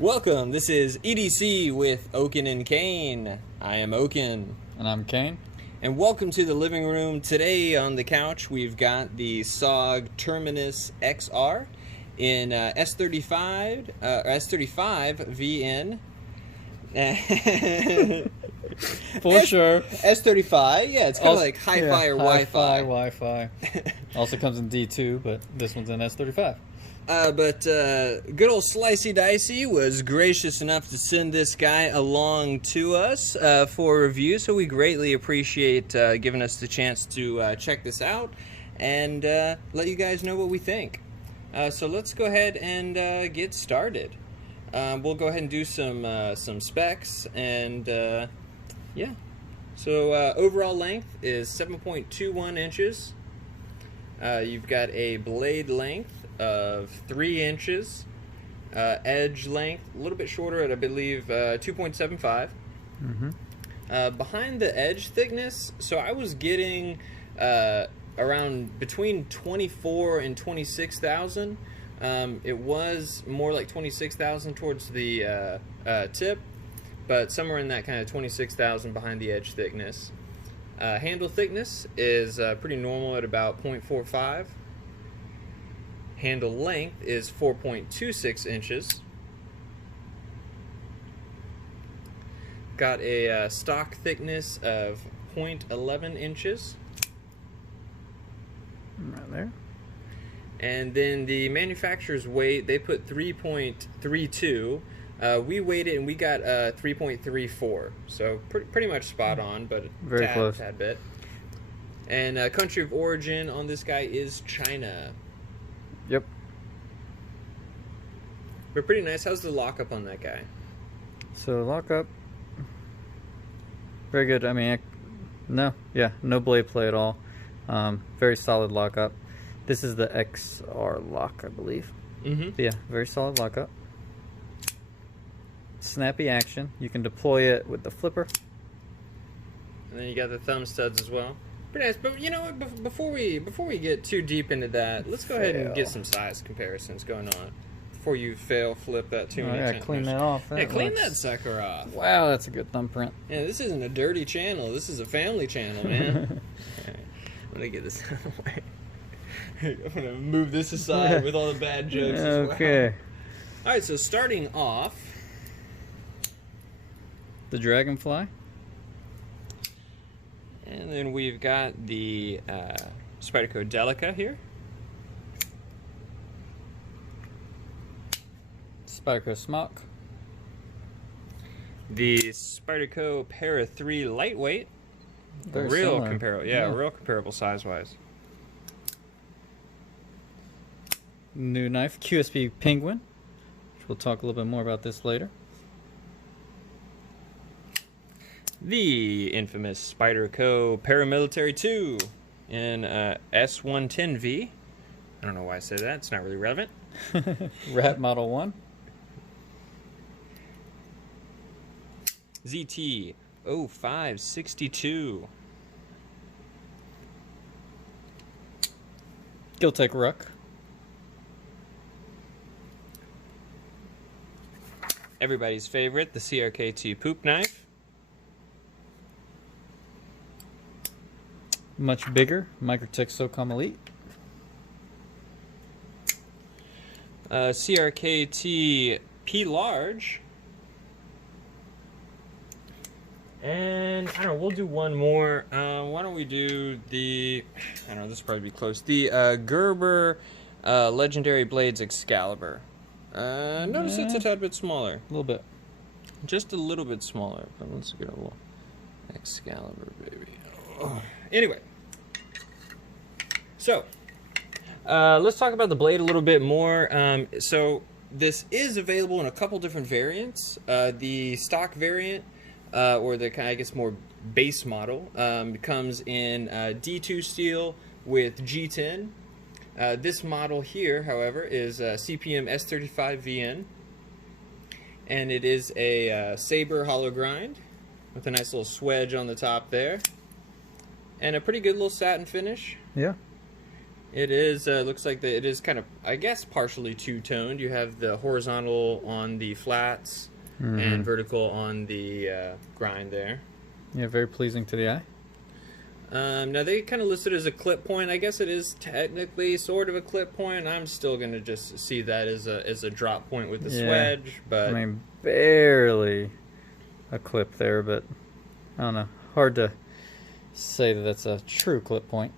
Welcome, this is EDC with Oaken and Kane. I am Oaken. And I'm Kane. And welcome to the living room. Today on the couch we've got the SOG Terminus XR in S35vn. For sure. S35, yeah, it's kind of like hi-fi or Wi-Fi. Wi-Fi. Also comes in D2, but this one's in S35. But good old Slicey Dicey was gracious enough to send this guy along to us for review, so we greatly appreciate giving us the chance to check this out and let you guys know what we think. So let's go ahead and get started. We'll go ahead and do some specs, and yeah. So overall length is 7.21 inches. You've got a blade length of 3 inches, edge length a little bit shorter at I believe 2.75. Behind the edge thickness, so I was getting around between 24 and 26,000. It was more like 26,000 towards the tip, but somewhere in that kind of 26,000 behind the edge thickness. Handle thickness is pretty normal at about 0.45. Handle length is 4.26 inches. Got a stock thickness of 0.11 inches. Right there. And then the manufacturer's weight, they put 3.32. We weighed it and we got 3.34. So pretty much spot on, but very close. Tad bit. And country of origin on this guy is China. Yep. But pretty nice. How's the lockup on that guy? So lockup, very good. I mean, no blade play at all. Very solid lockup. This is the XR lock, I believe. Yeah, very solid lockup. Snappy action. You can deploy it with the flipper. And then you got the thumb studs as well. Pretty nice. But you know what? Before we get too deep into that, let's go ahead and get some size comparisons going on before you flip that too many times. Clean that off. Yeah, clean that sucker off. Wow, that's a good thumbprint. Yeah, this isn't a dirty channel. This is a family channel, man. Right, I'm gonna get this out of the way. I'm gonna move this aside with all the bad jokes as well. Okay. All right. So starting off, the Dragonfly. And then we've got the Spyderco Delica here. Spyderco Smock. The Spyderco Para 3 Lightweight. Very real similar. comparable, yeah, real comparable size-wise. New knife, QSP Penguin. Which we'll talk a little bit more about this later. The infamous Spyderco Paramilitary 2 in S110V. I don't know why I said that. It's not really relevant. Rat Model 1. ZT 0562. Giltech Ruck. Everybody's favorite, the CRKT Poop Knife. Much bigger, Microtech SOCOM Elite. CRKT P Large. And, I don't know, we'll do one more. Why don't we do the, I don't know, this will probably be close. The Gerber Legendary Blades Excalibur. Notice it's a tad bit smaller. A little bit. Just a little bit smaller. But let's get a little Excalibur, baby. Oh. Anyway. So, let's talk about the blade a little bit more. So, this is available in a couple different variants. The stock variant, or the kind of, I guess, more base model, comes in D2 steel with G10. This model here, however, is CPM S35vn. And it is a saber hollow grind with a nice little swedge on the top there. And a pretty good little satin finish. Yeah. It is, looks like it is kind of, I guess, partially two-toned. You have the horizontal on the flats and vertical on the grind there. Yeah, very pleasing to the eye. Now, they kind of listed as a clip point. I guess it is technically sort of a clip point. I'm still going to just see that as a drop point with the swedge. But I mean, barely a clip there, but I don't know. Hard to say that that's a true clip point.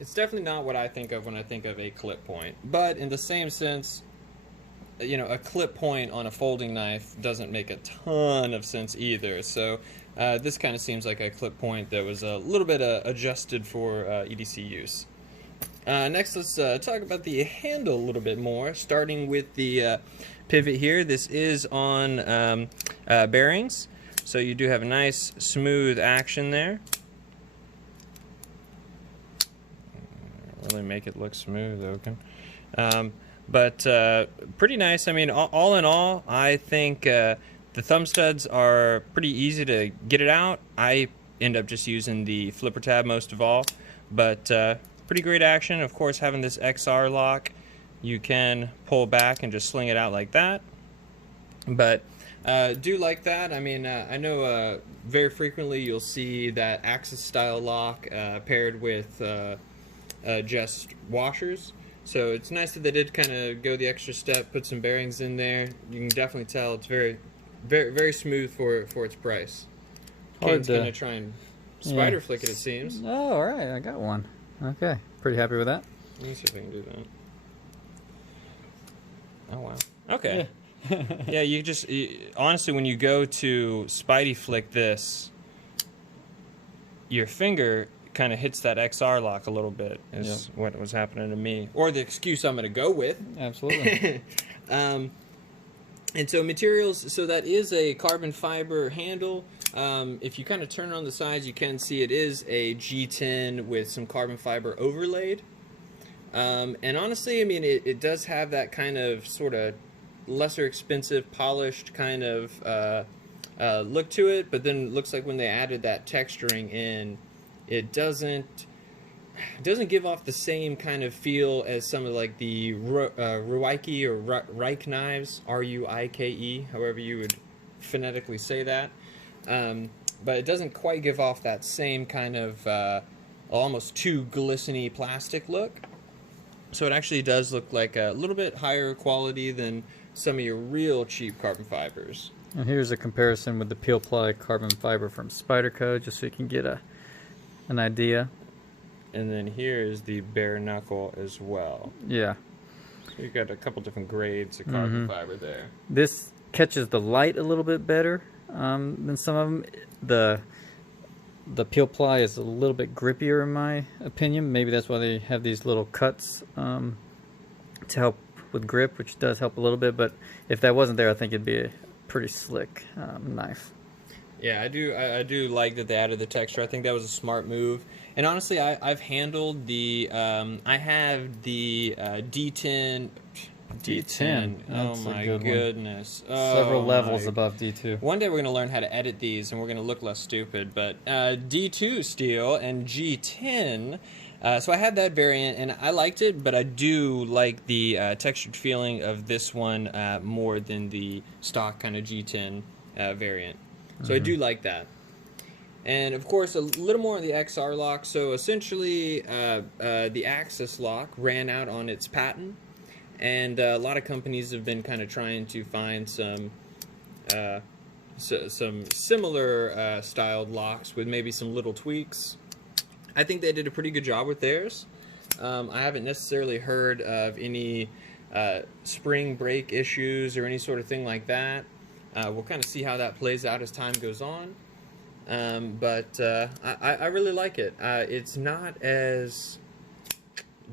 It's definitely not what I think of when I think of a clip point. But in the same sense, you know, a clip point on a folding knife doesn't make a ton of sense either. So this kind of seems like a clip point that was a little bit adjusted for EDC use. Next, let's talk about the handle a little bit more, starting with the pivot here. This is on bearings, so you do have a nice smooth action there. Really make it look smooth, Oaken. But pretty nice. I mean, all in all, I think the thumb studs are pretty easy to get it out. I end up just using the flipper tab most of all, but pretty great action. Of course, having this XR lock, you can pull back and just sling it out like that. But do like that. I mean, I know very frequently you'll see that Axis style lock paired with just washers. So it's nice that they did kind of go the extra step, put some bearings in there. You can definitely tell it's very, very, very smooth for its price. Kane's gonna try and spider flick it seems. Oh, all right, I got one. Okay, pretty happy with that. Let me see if I can do that. Oh wow. Okay. Yeah, you just honestly, when you go to Spidey flick this, your finger kind of hits that XR lock a little bit is what was happening to me, or the excuse I'm going to go with. Absolutely. And so materials, so that is a carbon fiber handle. If you kind of turn it on the sides, you can see it is a G10 with some carbon fiber overlaid. And honestly, I mean, it does have that kind of sort of lesser expensive, polished kind of look to it, but then it looks like when they added that texturing in, it doesn't give off the same kind of feel as some of like the Ruike or Reich knives, R-U-I-K-E, however you would phonetically say that. But it doesn't quite give off that same kind of almost too glistening plastic look. So it actually does look like a little bit higher quality than some of your real cheap carbon fibers. And here's a comparison with the Peel Ply carbon fiber from Spyderco, just so you can get an idea. And then here is the bare knuckle as well. Yeah. So you've got a couple different grades of carbon fiber there. This catches the light a little bit better than some of them. The Peel Ply is a little bit grippier in my opinion. Maybe that's why they have these little cuts to help with grip, which does help a little bit. But if that wasn't there, I think it'd be a pretty slick knife. Yeah, I do like that they added the texture. I think that was a smart move. And honestly, I've handled the I have the D10. Oh my goodness! Several levels above D2. One day we're gonna learn how to edit these, and we're gonna look less stupid. But D2 steel and G10. So I had that variant, and I liked it, but I do like the textured feeling of this one more than the stock kind of G10 variant. So I do like that. And of course, a little more on the XR lock. So essentially, the Axis lock ran out on its patent, and a lot of companies have been kind of trying to find some similar styled locks with maybe some little tweaks. I think they did a pretty good job with theirs. I haven't necessarily heard of any spring break issues or any sort of thing like that. We'll kind of see how that plays out as time goes on. But I really like it. It's not as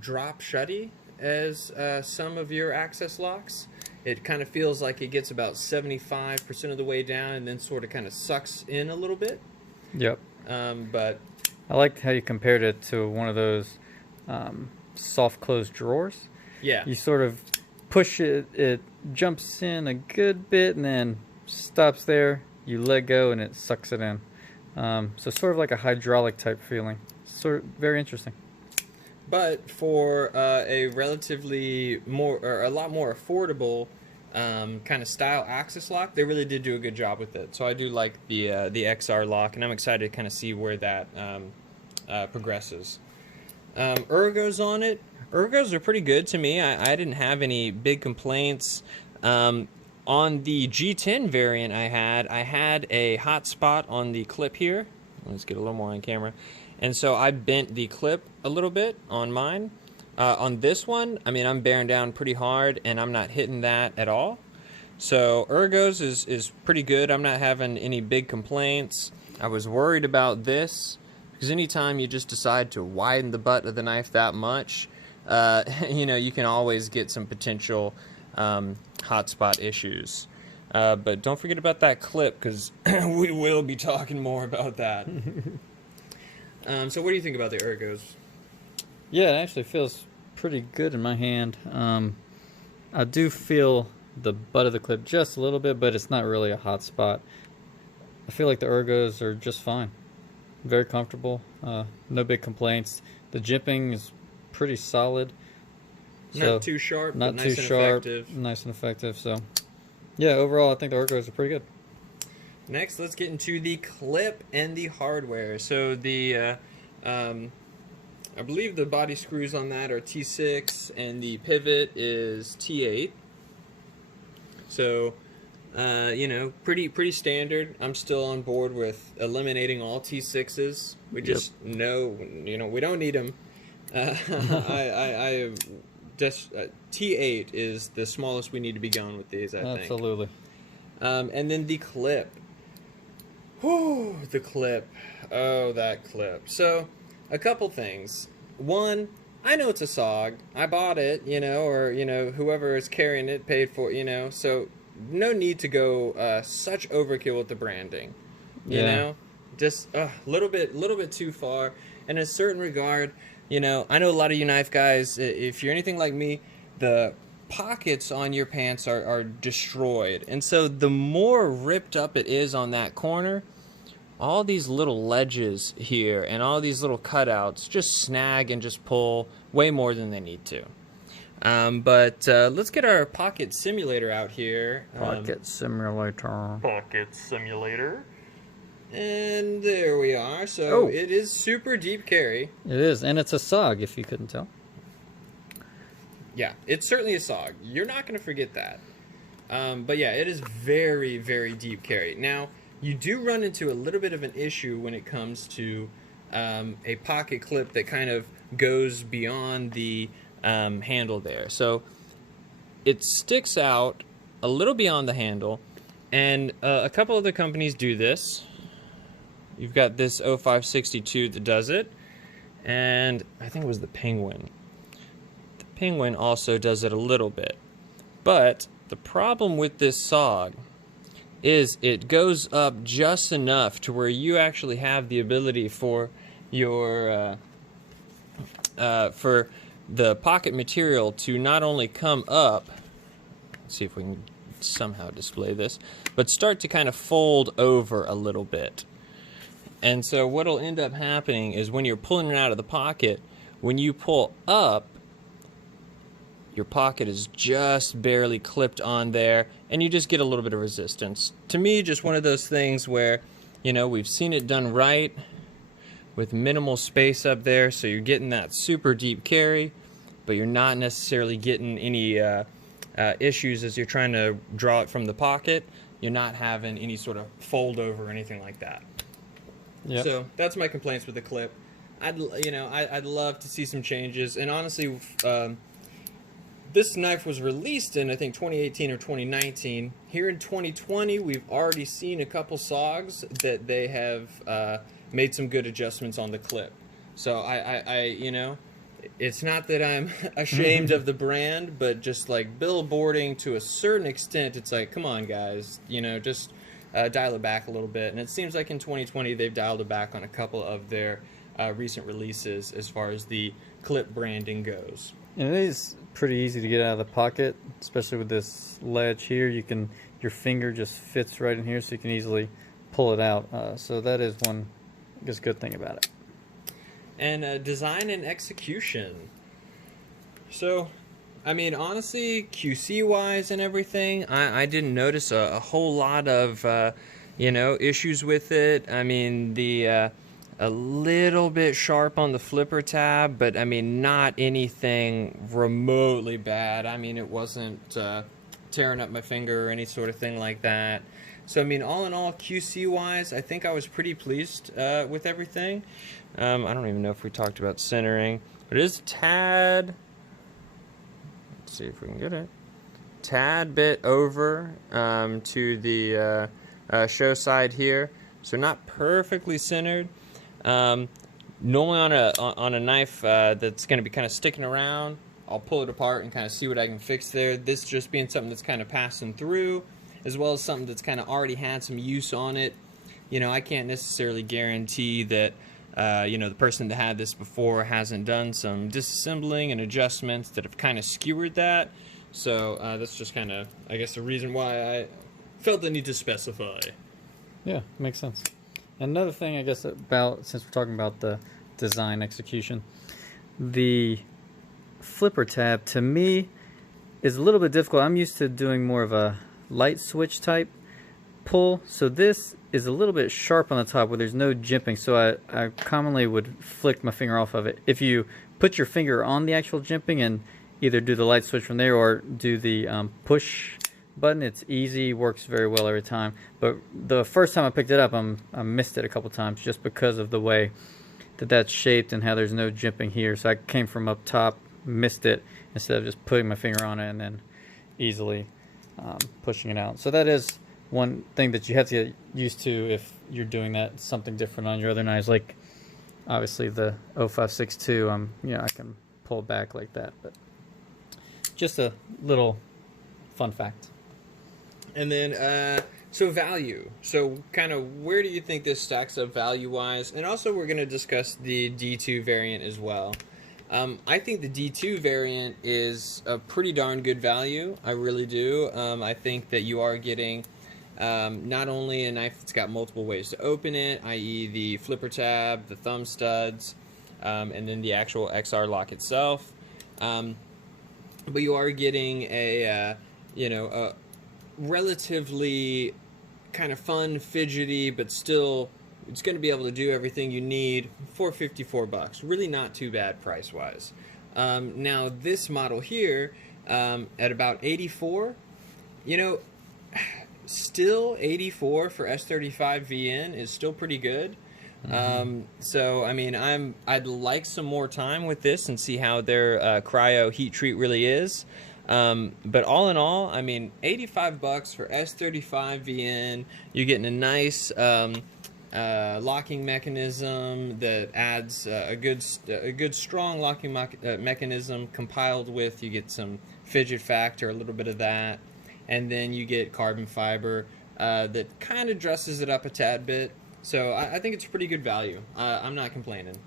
drop shutty as some of your Access locks. It kind of feels like it gets about 75% of the way down and then sort of kind of sucks in a little bit. Yep. But I liked how you compared it to one of those soft closed drawers. Yeah. You sort of push it, it jumps in a good bit and then stops there. You let go and it sucks it in. So sort of like a hydraulic type feeling. Sort of very interesting. but for a relatively more, or a lot more affordable kind of style axis lock, they really did do a good job with it. So I do like the XR lock, and I'm excited to kind of see where that progresses. Ergos on it. Ergos are pretty good to me. I didn't have any big complaints. On the G10 variant I had a hot spot on the clip here. Let's get a little more on camera. And so I bent the clip a little bit on mine. On this one, I mean, I'm bearing down pretty hard, and I'm not hitting that at all. So Ergos is pretty good. I'm not having any big complaints. I was worried about this, because anytime you just decide to widen the butt of the knife that much, you know, you can always get some potential hotspot issues. But don't forget about that clip, because we will be talking more about that. So what do you think about the Ergos? Yeah, it actually feels pretty good in my hand. I do feel the butt of the clip just a little bit, but it's not really a hot spot. I feel like the Ergos are just fine. Very comfortable. No big complaints. The jimping is pretty solid. Not too sharp, not but too nice and sharp, effective. nice and effective. So, yeah, overall, I think the Ergos are pretty good. Next, let's get into the clip and the hardware. So the, I believe the body screws on that are T6, and the pivot is T8. So, you know, pretty standard. I'm still on board with eliminating all T6s. We just know, you know, we don't need them. I just T8 is the smallest we need to be going with these, I think. Absolutely. And then the clip. Whew, the clip. Oh, that clip. So, a couple things. One, I know it's a SOG. I bought it, you know, or, you know, whoever is carrying it paid for it, you know. So, no need to go such overkill with the branding. You know? Just a little bit too far. In a certain regard, you know, I know a lot of you knife guys, if you're anything like me, the pockets on your pants are destroyed. And so the more ripped up it is on that corner, all these little ledges here and all these little cutouts just snag and just pull way more than they need to. But let's get our pocket simulator out here. Pocket simulator. Pocket simulator. And there we are. So it is super deep carry. It is, and it's a SOG, if you couldn't tell. Yeah, it's certainly a SOG. You're not going to forget that. But yeah, it is very, very deep carry. Now, you do run into a little bit of an issue when it comes to a pocket clip that kind of goes beyond the handle there. So it sticks out a little beyond the handle, and a couple other companies do this. You've got this 0562 that does it, and I think it was the Penguin. The Penguin also does it a little bit. But the problem with this SOG is it goes up just enough to where you actually have the ability for your for the pocket material to not only come up, let's see if we can somehow display this, but start to kind of fold over a little bit. And so what'll end up happening is when you're pulling it out of the pocket, when you pull up, your pocket is just barely clipped on there, and you just get a little bit of resistance. To me, just one of those things where, you know, we've seen it done right with minimal space up there, so you're getting that super deep carry, but you're not necessarily getting any issues as you're trying to draw it from the pocket. You're not having any sort of fold over or anything like that. Yep. So that's my complaints with the clip. I'd love to see some changes, and honestly, this knife was released in, I think, 2018 or 2019. Here in 2020, we've already seen a couple SOGs that they have made some good adjustments on the clip. So I you know, it's not that I'm ashamed of the brand, but just like billboarding to a certain extent, it's like, come on, guys, you know, just dial it back a little bit. And it seems like in 2020 they've dialed it back on a couple of their recent releases as far as the clip branding goes. And it is pretty easy to get out of the pocket, especially with this ledge here. Your finger just fits right in here, so you can easily pull it out. So that is one, I guess, good thing about it. and design and execution. So, I mean, honestly, QC-wise and everything, I didn't notice a whole lot of, issues with it. I mean, a little bit sharp on the flipper tab, but, I mean, not anything remotely bad. I mean, it wasn't tearing up my finger or any sort of thing like that. So, I mean, all in all, QC-wise, I think I was pretty pleased with everything. I don't even know if we talked about centering, but it is a tad... see if we can get it. Tad bit over to the show side here, so not perfectly centered. Normally on a knife that's going to be kind of sticking around, I'll pull it apart and kind of see what I can fix there. This just being something that's kind of passing through, as well as something that's kind of already had some use on it. You know, I can't necessarily guarantee that the person that had this before hasn't done some disassembling and adjustments that have kind of skewered that. So that's just kind of, I guess, the reason why I felt the need to specify. Yeah, makes sense. Another thing, I guess, about, since we're talking about the design execution, the flipper tab, to me, is a little bit difficult. I'm used to doing more of a light switch type pull, so this is a little bit sharp on the top where there's no jimping, so I commonly would flick my finger off of it. If you put your finger on the actual jimping and either do the light switch from there or do the push button, it's easy, works very well every time. But the first time I picked it up, I missed it a couple times just because of the way that that's shaped and how there's no jimping here. So I came from up top, missed it, instead of just putting my finger on it and then easily pushing it out. So that is one thing that you have to get used to if you're doing that, something different on your other knives. Like obviously the 0562, I can pull back like that, but just a little fun fact. And then so value. So kind of where do you think this stacks up value-wise? And also we're going to discuss the D2 variant as well. I think the D2 variant is a pretty darn good value. I really do. I think that you are getting not only a knife that's got multiple ways to open it, i.e. the flipper tab, the thumb studs, and then the actual XR lock itself, but you are getting a relatively kind of fun, fidgety, but still it's going to be able to do everything you need for $54. Really not too bad price-wise. Now this model here at about $84, still $84 for S35vn is still pretty good. So I mean, I'd like some more time with this and see how their cryo heat treat really is. But all in all, I mean, $85 for S35vn. You're getting a nice locking mechanism that adds a good strong locking mechanism compiled with, you get some fidget factor, a little bit of that, and then you get carbon fiber that kind of dresses it up a tad bit. So I think it's a pretty good value. I'm not complaining.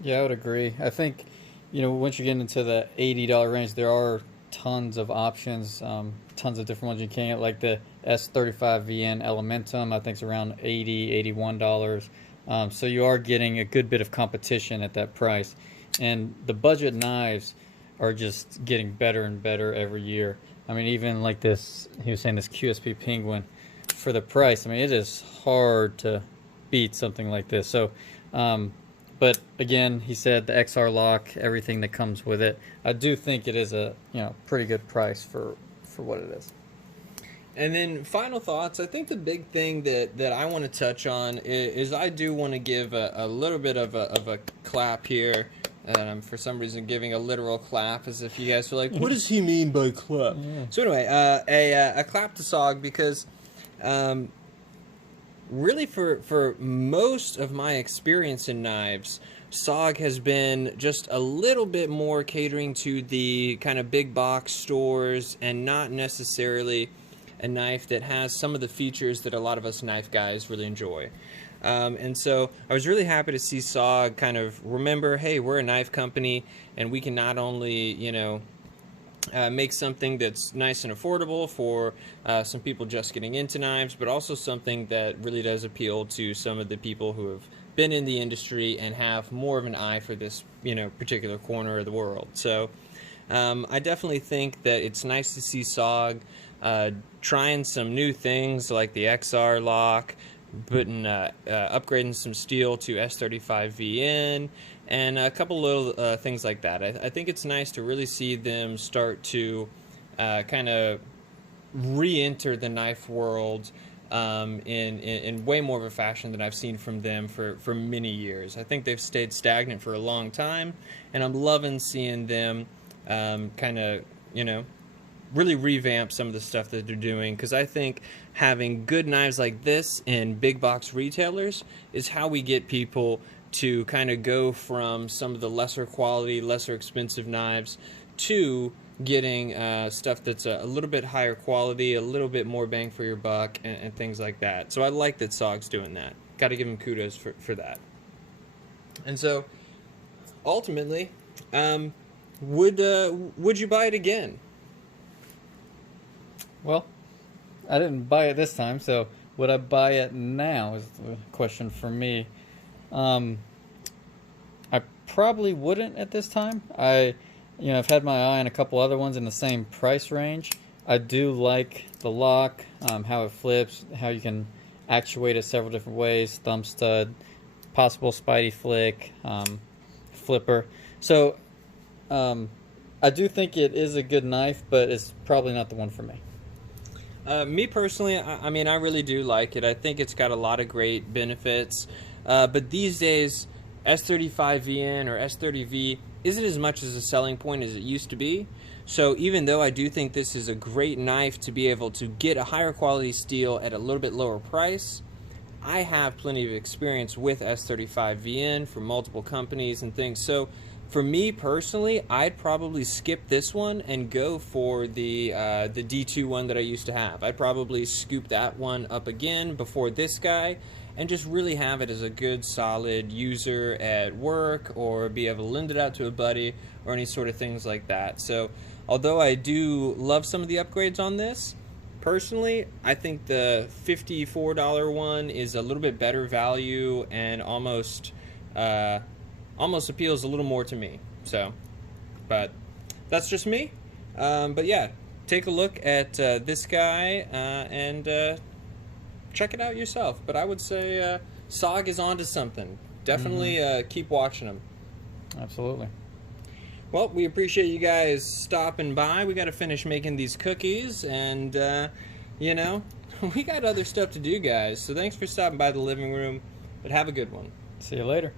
Yeah, I would agree. I think, once you get into the $80 range, there are tons of options, tons of different ones you can get, like the S35vn Elementum. I think it's around $80, $81. So you are getting a good bit of competition at that price. And the budget knives are just getting better and better every year. I mean, even like this, he was saying this QSP Penguin, for the price, I mean, it is hard to beat something like this. So, but again, he said the XR lock, everything that comes with it. I do think it is a pretty good price for what it is. And then final thoughts. I think the big thing that I want to touch on is I do want to give a little bit of a clap here. And I'm for some reason giving a literal clap, as if you guys were like, what does he mean by clap? Yeah. So anyway, a clap to SOG, because really for most of my experience in knives, SOG has been just a little bit more catering to the kind of big box stores and not necessarily a knife that has some of the features that a lot of us knife guys really enjoy. And so I was really happy to see SOG kind of remember, hey, we're a knife company, and we can not only, make something that's nice and affordable for some people just getting into knives, but also something that really does appeal to some of the people who have been in the industry and have more of an eye for this, particular corner of the world. So I definitely think that it's nice to see SOG trying some new things like the XR lock, upgrading some steel to S35vn, and a couple little things like that. I think it's nice to really see them start to kind of re-enter the knife world in way more of a fashion than I've seen from them for many years. I think they've stayed stagnant for a long time, and I'm loving seeing them kind of, really revamp some of the stuff that they're doing, because I think having good knives like this in big box retailers is how we get people to kind of go from some of the lesser quality, lesser expensive knives to getting stuff that's a little bit higher quality, a little bit more bang for your buck, and things like that. So I like that SOG's doing that. Got to give them kudos for that. And so ultimately, would you buy it again? Well, I didn't buy it this time, so would I buy it now is the question for me. I probably wouldn't at this time. I've had my eye on a couple other ones in the same price range. I do like the lock, how it flips, how you can actuate it several different ways, thumb stud, possible spidey flick, flipper. So I do think it is a good knife, but it's probably not the one for me. Me personally, I mean, I really do like it. I think it's got a lot of great benefits. But these days, S35vn or S30V isn't as much as a selling point as it used to be. So even though I do think this is a great knife to be able to get a higher quality steel at a little bit lower price, I have plenty of experience with S35vn from multiple companies and things. So for me personally, I'd probably skip this one and go for the D2 one that I used to have. I'd probably scoop that one up again before this guy and just really have it as a good solid user at work, or be able to lend it out to a buddy, or any sort of things like that. So although I do love some of the upgrades on this, personally I think the $54 one is a little bit better value and almost appeals a little more to me. So, but that's just me. But yeah, take a look at this guy and check it out yourself. But I would say SOG is onto something. Definitely keep watching them. Absolutely. Well, we appreciate you guys stopping by. We got to finish making these cookies, and we got other stuff to do, guys. So thanks for stopping by the living room, but have a good one. See you later.